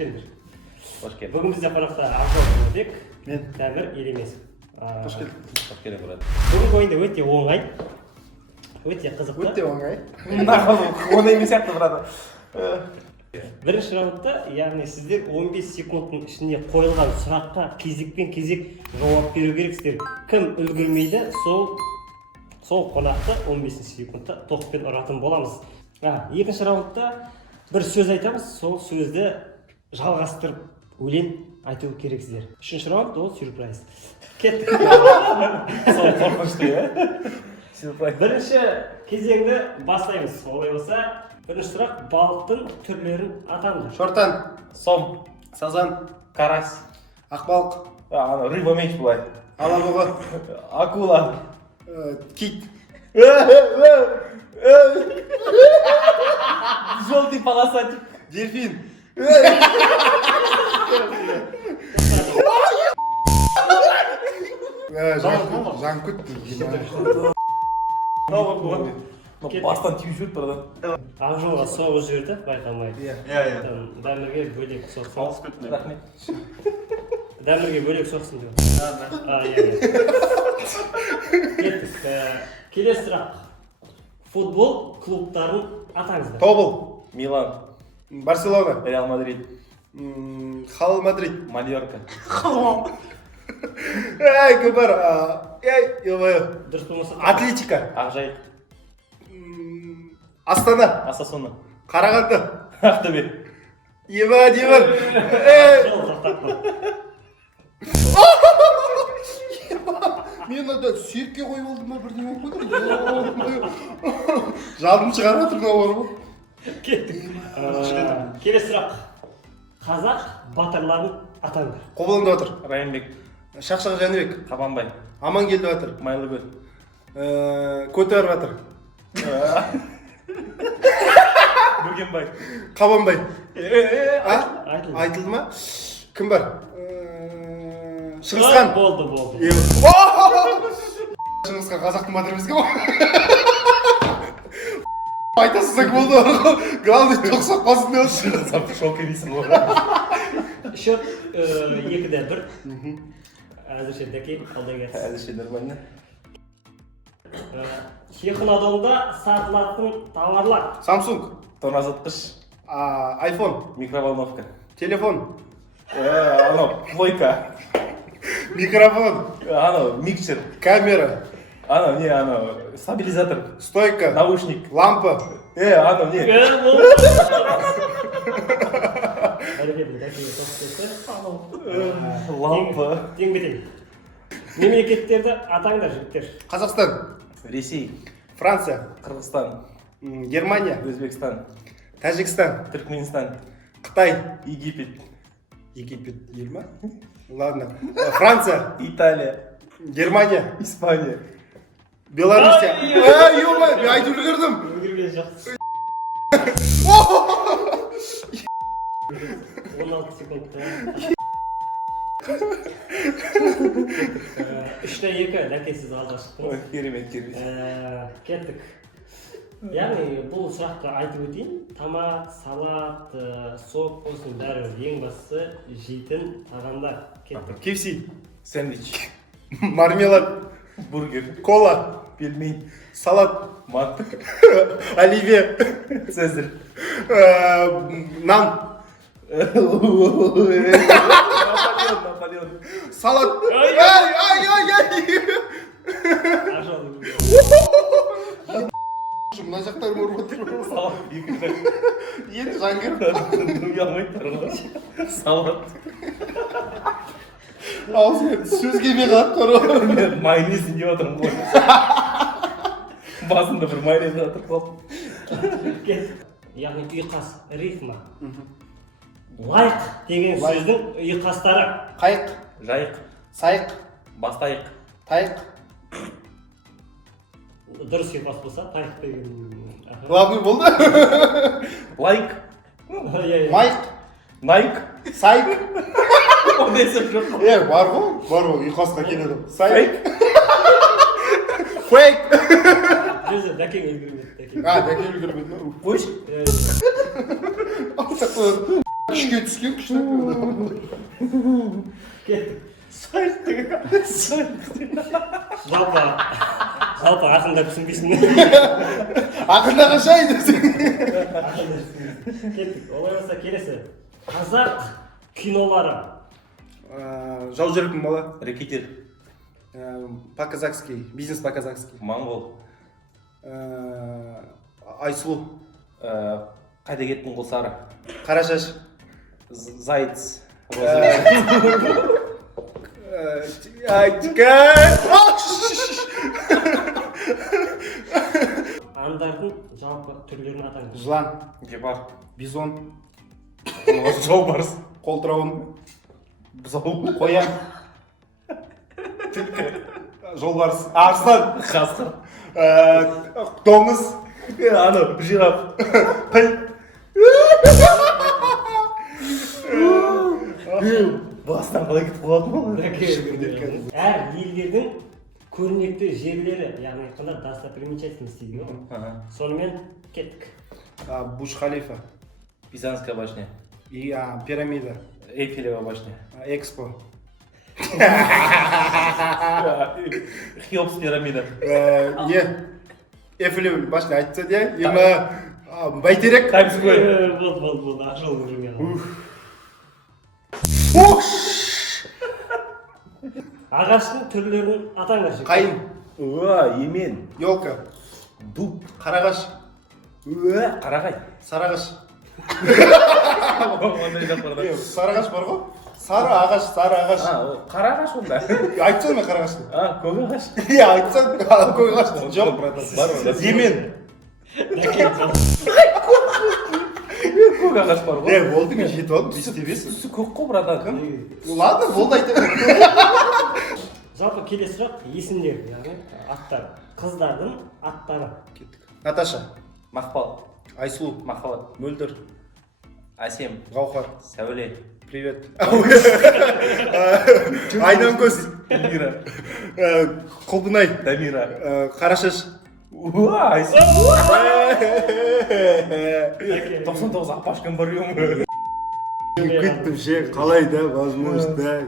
келдіңдер. Қош келдің. Бүгін бізде қонақта Абзал Болатбек, мен Тәмір Елемесов. қош келдің. Қош келдің, брат. Бүгінгі ойында өте оңай, өте қызықты. Өте оңай. Оңай емес сияқты, брат. Бірінші раундта, яғни сіздер 15 секундтың ішінде қойылған сұраққа кезекпен кезек жауап беру керексіздер. Кім үлгермейді, сол қонақты 15 секундта тоқпен ұратын боламыз. Екінші раундта бір сөз айтамыз, сол сөзді жалғастырып өлең айту керексіздер. Үшінші раунд ол сюрприз. Кеттік. Сол қорқынышты, иә? Сюрприз. Бірінші кезеңді бастаймыз. Олай болса, бірінші сұрақ балықтың түрлерін атаңдар. Шортан, Сом, сазан, карась, ақбалық, рыба меч былай. алабұғы, Акула. кит, Желтый полосатик. дельфин. Жанкүт. Бастан тиіп жүрді, брат. Ақжолға соғыз жіберді, байқамайды. Иә. Дәмірге бөлек соқсын. Қалыс күттім. Рахмет. Дәмірге бөлек соқсын деп. Кеттік. Келесі сұрақ. Футбол клубтарын атаңыздар. Тобыл, Милан, Барселона, Реал Мадрид, Хал Мадрид. Мальорка. Кім бар? Дұрыс болмаса. Атлетика, Ақжайық, Астана, Асасуна, Қарағанды. Ақтөбе. Ебан. Жол сақтап қой. Мен ада сүйекке қойып алдым ба бірдеңе болып кетті. Жадым шығарып жатыр мынау бар ғой. Кеттік. Келесі сұрақ. Қазақ батырларын атаңдар. Қобыланды батыр, Райымбек, Шақшақ Жәнібек, Қабанбай, Амангелді батыр, Майлыкөл, Көтер батыр, Бөгенбай. Қабанбай. Айтылды. Айтылды ма? Кім бар? Шыңғысхан. Болды. Шыңғысхан қазақтың батыры бізге ғой. Айтасызак болды. Главный тоқсақ басын деп Сап шок емейсің ғой. Счет 2-1. Әзірше дәкей алдай кетсін. Әзірше нормально. Технодолда сатылатын тауарлар. Samsung, Тоңазытқыш, iPhone, микроволновка. телефон, Анау, плойка. микрофон, Анау, микшер. камера, Анау, стабилизатор. стойка, Наушник. лампа. Анау, не. Лампа. Тең-бетең. Мемлекеттерді атаңдар, жігіттер. Қазақстан, Ресей, Франция, Қырғызстан, Германия, Өзбекстан, Тәжікстан, Түркменстан, Қытай. Египет, Египет ел ма? Ладно. Франция, Италия, Германия, Испания. Белоруссия. Ё-моё, мен айтып үлгердім. Үлгерген жақсы. 16 секундта. 3-2, дәкесіз алға шықтыңыз. Керемет. Кеттік. Яғни бұл сұрақты айтып өтейін. Тамақ, салат, сок болсын бәрі ең бастысы жейтін тағамдар. Кеттік. KFC, Сэндвич, мармелад, бургер, кола, пельмень, салат, манты, оливье, цезарь. нан, Наполеон. салат. Ай. Мына жақтар көріп отыр. Салат, екі жақ. Енді жаңгер. Ұялмайдар ғой. Салат. Аузымен сөз келмей қалып тұр. Мен майонезін жеп отырмын ғой. Басында бір майонез жатыр қалып. Яғни ұйқас, рифма. Лайық деген сөздің ұйқастары. Қайық, Жайық, сайық, бастайық, тайық. Дұрыс ұйқас болса, тайық деген. Главный болды. лайк, Майық, найк. сайық. Ондай сөз жоқ. Бар ғой, ұйқасқа келеді. Сайық. Фейк. Жүзі дәкең үлгермеді. Дәкең үлгермеді ма? Қойшы. Күшке түскен күшті. Кеттік. Жалпы ақында түсінбейсің. Ақында қашай десең. Кеттік. Олай болса келесі. Қазақ кинолары. Жау жүрекпін бала. Рэкетир. По-казахски. Бизнес по-казахски. Моңғол. Айсұлу. Қайда кеттің Құлсары? Қарашаш. Зайц. Аңдардың жалпы түрлерін атаңыз. Жылан. Гепард. Бизон. Жолбарыс. Қолтырауын. Бұзау. Қоян. Жолбарыс. Арыстан. Қасқыр. Доңыз. Аны, жираф. Піл. Бастан қалай кетіп қалатын ол? Әр елдердің көрнекті жерлері, яғни айтқанда достопримечательность дейді ғой. Сонымен кеттік. Бурдж-Халифа. Пизанская башня. И пирамида. Эйфелева башня. Экспо. Хеопс пирамида. Эйфелева башня айтса де, бәйтерек. Таймс-сквер. Болды, ақжол жүрген. Ағаштың түрлерін атаңыз. Қайын. Емен. Елка. Дуб. Қарағаш. Қарағай. Сарағаш. Ондай жақ бар да. Сарағаш бар ғой? Сары ағаш, сары ағаш. Қарағаш онда. Айтсаң ба қарағашты? Көк ағаш. Иә, айтсаң көк ағашты. Жоқ, Бар онда. Емен. Көк ағаш бар ғой. Болды мен жетіп алдым, бесте бес. Түсі көк қой, братан. Ладно, болды айта бер. Жалпы келесі сұрақ есімдер, яғни аттар. Қыздардың аттары. Наташа. Мақпал. Айсұлу. Махаббат. Мөлдір. Әсем. Гауһар. Сәуле. Привет. Айнамкөз. Эльмира. Құлбынай. Дамира. Қарашаш. Айсым. 99 апашкам бар ем. Кеттім ше, қалай да, возможно, да.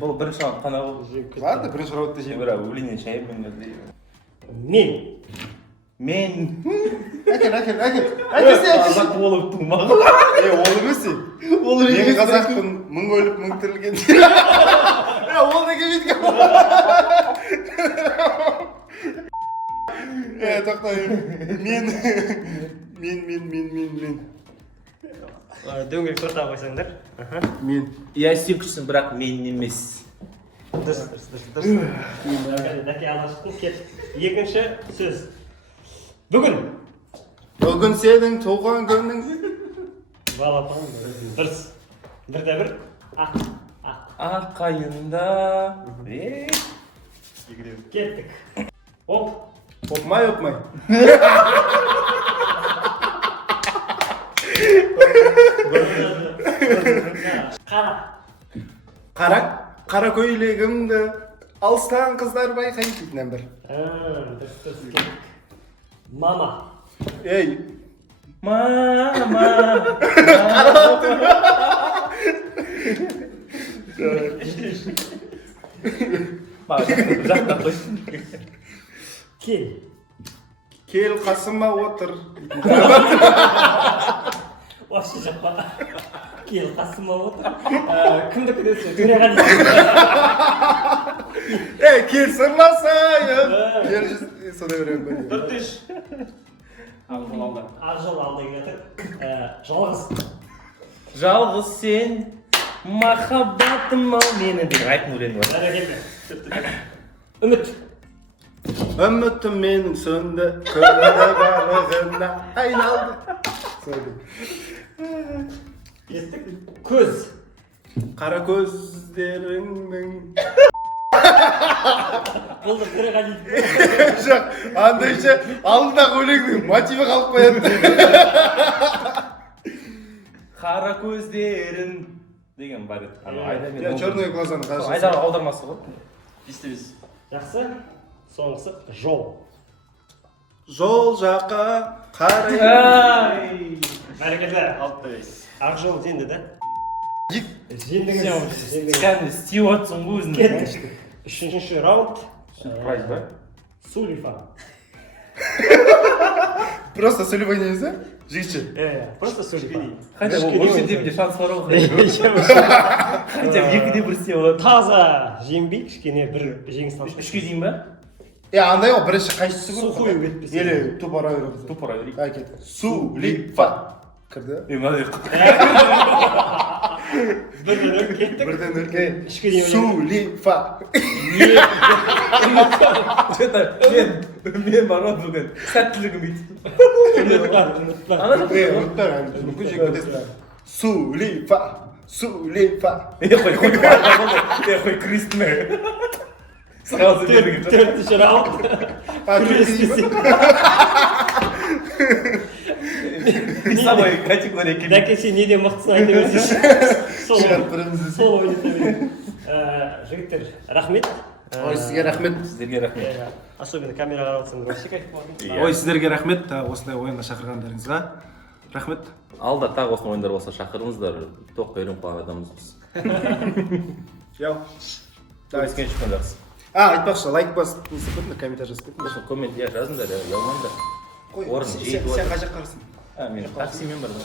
Бұл бірінші раунд қана болды. Ладно, бірінші раудта жем. Бірақ өлеңнен шайып мен. Мен. Әкел. Қазақ болып тумаған. Ол емес сен. Мен қазақпын, мың өліп, мың тірілген. Ол да кемейдіген. Тоқтай. Мен. Дөңгелек тоқтап қойсаңдар. Мен. Иә, сен күшсің, бірақ мен емес. Дұрыс. Дәке алашықтың кет. Екінші сөз. Бүгін сенің туған күнің. Балапан. Дұрыс. Бірде бір. Ақ қайында. Кеттік. Оп. Опмай. Қара көйлегімді алыстан қыздар байқайды дейтін бір. Дұрыс. Кеттік. Мама. Ей. Мама. Жақтан қойсын. Кел қасыма отыр. Вообще жақпа. Кел қасыма отыр. Кімдікі десе, дүнияға дейін. Кел сырласайын. Кел содай берем бір. Дұртыш. Ақжол алды келетір. Жалғыз сен, махаббатым ау мені деген айтын өлең бар. Үміт. Үмітім менің сөнді, көңілі барлығына айналды. Көз. Қара көздеріңнің. Болды, біріға дейді. Жоқ, андайша алдындағы өлеңнің мотиві қалып қояды. Қара көздерін деген бар еді. Черные глазаны қарашы. Айдар аудармасы ғой. Бесте-бес. Жақсы. Соңғысы жол. Жол жаққа қарай. Бәрекелді. Ақжол енді да. Жеңдіңіз. кәдімгі істеп жатсың ғой өзің. Кетті. Үшінші раунд. Прайс ба? Сулифан. Просто сөйлеп ойнаймыз да? Жігітше. Просто Сулифан. Хотя ол өлшемде де шанс бар ғой. Хотя бы екіде бір істеп алады. Таза жеңбей, кішкене бір жеңіс алып. Үшке дейін ба? Андай ғой, бірінші қайсысы көп? Сухой өтпесе. Или туп ара береміз. Туп ара берейік. Әкет. Сулифа. Кірді. Мынандай Бірден өтіп кеттік. Бірден өркен. Үшке дейін Сулифа. мен бар ғой бүгін сәттілігім өйтіп. ұмытпа. Мүмкін жек кетесің. Сулифа. Сулифа. Қой күрестің. Сразу берген. Төртінші раунд. Күрестесек. Самой категория келді. Дәке сен неден мықтысың айта берсейші. Шығарып біреміз. Сол ойната берейін. Жігіттер, рахмет. Ой, сізге рахмет. Сіздерге рахмет. Особенно камераға қарап отырсаңдар вообще кайф болған. Ой, сіздерге рахмет осылай ойынға шақырғандарыңызға. Рахмет. Алда тағы осындай ойындар болса шақырыңыздар. Тоққа үйреніп қалған адамымыз біз. Яу. Давай скен шыққан жақсы. Айтпақшы, лайк басып, не істеп кетіңдер, комментарий жазып кетіңдер. Сосын коммент жазыңдар, ұялмаңдар. Қой, Орын сен жейді қай жаққа қарасың? Мен таксимен бардым.